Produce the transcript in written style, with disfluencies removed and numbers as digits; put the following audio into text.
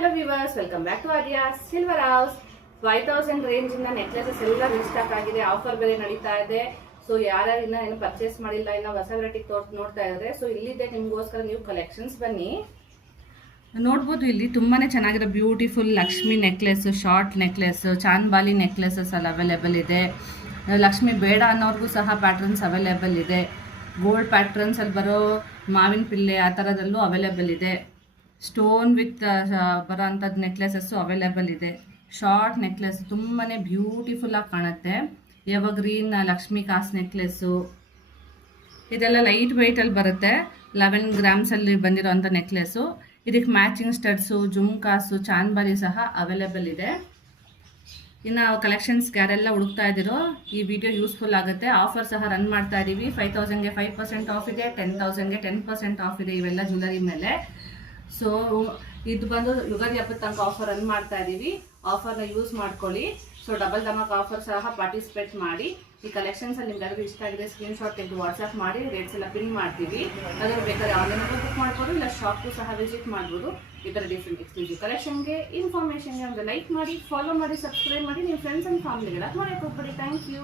hello viewers, welcome back to Adia's Silver House. 5000 range ಇಂದ necklaces ಎಲ್ಲ restock ಆಗಿದೆ. Offer ಬೇರೆ ನಡೀತಾ ಇದೆ. ಸೊ ಯಾರು ಏನು ಪರ್ಚೇಸ್ ಮಾಡಿಲ್ಲ, ಇನ್ನ ಹೊಸ ವೆರೈಟಿ ನೋಡ್ತಾ ಇದ್ದಾರೆ. ಸೊ ಇಲ್ಲಿದೆ ನಿಮಗೋಸ್ಕರ ನ್ಯೂ ಕಲೆಕ್ಷನ್ಸ್. ಬನ್ನಿ ನೋಡ್ಬೋದು. ಇಲ್ಲಿ ತುಂಬಾನೇ ಚೆನ್ನಾಗಿರೋ beautiful Lakshmi necklace, short necklace, chandbali necklaces ಅಲ್ಲಿ ಅವೈಲೇಬಲ್ ಇದೆ. ಲಕ್ಷ್ಮಿ ಬೇಡ ಅನ್ನೋರ್ಗೂ ಸಹ ಪ್ಯಾಟರ್ನ್ಸ್ ಅವೈಲೇಬಲ್ ಇದೆ. ಗೋಲ್ಡ್ ಪ್ಯಾಟರ್ನ್ಸ್ ಅಲ್ಲಿ ಬರೋ ಮಾವಿನ ಪಿಲ್ಲೆ ಆ ಥರದಲ್ಲೂ ಅವೈಲೇಬಲ್ ಇದೆ. ಸ್ಟೋನ್ ವಿತ್ ಬರೋ ಅಂಥದ್ದು ನೆಕ್ಲೆಸಸ್ಸು ಅವೈಲೇಬಲ್ ಇದೆ. ಶಾರ್ಟ್ ನೆಕ್ಲೆಸ್ ತುಂಬಾ ಬ್ಯೂಟಿಫುಲ್ಲಾಗಿ ಕಾಣುತ್ತೆ. ಎವರ್ಗ್ರೀನ್ ಲಕ್ಷ್ಮಿ ಕಾಸ್ ನೆಕ್ಲೆಸ್ಸು ಇದೆಲ್ಲ ಲೈಟ್ ವೆಯ್ಟಲ್ಲಿ ಬರುತ್ತೆ. 11 ಗ್ರಾಮ್ಸಲ್ಲಿ ಬಂದಿರೋ ಅಂಥ ನೆಕ್ಲೆಸ್ಸು. ಇದಕ್ಕೆ ಮ್ಯಾಚಿಂಗ್ ಸ್ಟಡ್ಸು, ಜುಮ್ಕಾಸು, ಚಾಂದ್ಬಾಲಿ ಸಹ ಅವೈಲೇಬಲ್ ಇದೆ. ಇನ್ನು ಕಲೆಕ್ಷನ್ಸ್ಗೆ ಯಾರೆಲ್ಲ ಹುಡುಕ್ತಾ ಇದ್ದೀರೋ ಈ ವಿಡಿಯೋ ಯೂಸ್ಫುಲ್ ಆಗುತ್ತೆ. ಆಫರ್ ಸಹ ರನ್ ಮಾಡ್ತಾ ಇದ್ದೀವಿ. 5000ಗೆ 5% ಆಫ್ ಇದೆ, 10,000ಗೆ 10% ಆಫ್ ಇದೆ ಇವೆಲ್ಲ ಜ್ಯುವೆಲರಿ ಮೇಲೆ. ಸೊ ಇದು ಬಂದು ಯುಗಾದಿ ಹಬ್ಬದ ತನಕ ಆಫರ್ ರನ್ ಮಾಡ್ತಾ ಇದ್ದೀವಿ. ಆಫರ್ನ ಯೂಸ್ ಮಾಡ್ಕೊಳ್ಳಿ. ಸೊ ಡಬಲ್ ಧಮಾಕ್ ಆಫರ್ ಸಹ ಪಾರ್ಟಿಸಿಪೇಟ್ ಮಾಡಿ. ಈ ಕಲೆಕ್ಷನ್ಸಲ್ಲಿ ನಿಮ್ಗೆ ಯಾರಿಗೂ ಇಷ್ಟ ಆಗಿದೆ ಸ್ಕ್ರೀನ್ಶಾಟ್ ತೆಗೆದು ವಾಟ್ಸಪ್ ಮಾಡಿ, ರೇಟ್ಸ್ ಎಲ್ಲ ಪಿನ್ ಮಾಡ್ತೀವಿ. ಅದ್ರ ಬೇಕಾದ್ರೆ ಆನ್ಲೈನ್ ಬುಕ್ ಮಾಡ್ಬೋದು, ಇಲ್ಲ ಶಾಪ್ಗೂ ಸಹ ವಿಸಿಟ್ ಮಾಡ್ಬೋದು. ಈ ಥರ ಡಿಫ್ರೆಂಟ್ ಎಕ್ಸ್ಕ್ಲೂಸಿವ್ ಕಲೆಕ್ಷನ್ಗೆ, ಇನ್ಫಾರ್ಮೇಷನ್ಗೆ ಒಂದು ಲೈಕ್ ಮಾಡಿ, ಫಾಲೋ ಮಾಡಿ, ಸಬ್ಸ್ಕ್ರೈಬ್ ಮಾಡಿ. ನಿಮ್ಮ ಫ್ರೆಂಡ್ಸ್ ಆ್ಯಂಡ್ ಫ್ಯಾಮಿಲಿಗೆಲ್ಲ ಮಾಡೋಕ್ಕೆ ಹೋಗ್ಬೇಡಿ. Thank you.